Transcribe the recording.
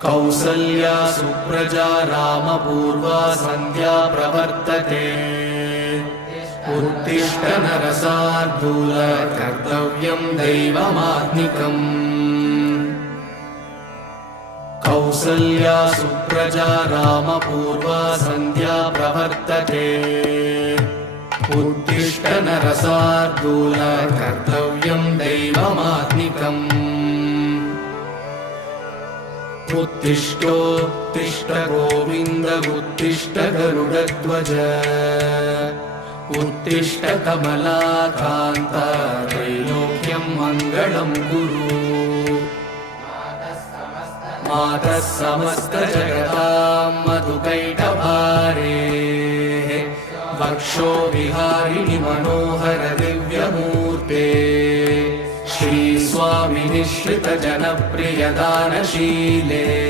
कौसल्या सुप्रजा रामपूर्वा सन्ध्या प्रवर्तते। उत्तिष्ठ नरशार्दूल कर्तव्यं दैवमात्मिकम्। कौसल्या सुप्रजा रामपूर्वा सन्ध्या प्रवर्तते। उत्तिष्ठ नरशार्दूल कर्तव्यं दैवमात्मिकम्। उत्तिष्ठोत्तिष्ठ गोविन्द उत्तिष्ठ गरुडध्वज। उत्तिष्ठ कमलाकान्त त्रैलोक्यं मङ्गलं कुरु। मातः समस्तजगतां मधुकैटभारेः वक्षो विहारिणि मनोहर दिव्यमूर्ते। श्री स्वामिनिश्रित जनप्रिय दानशीले।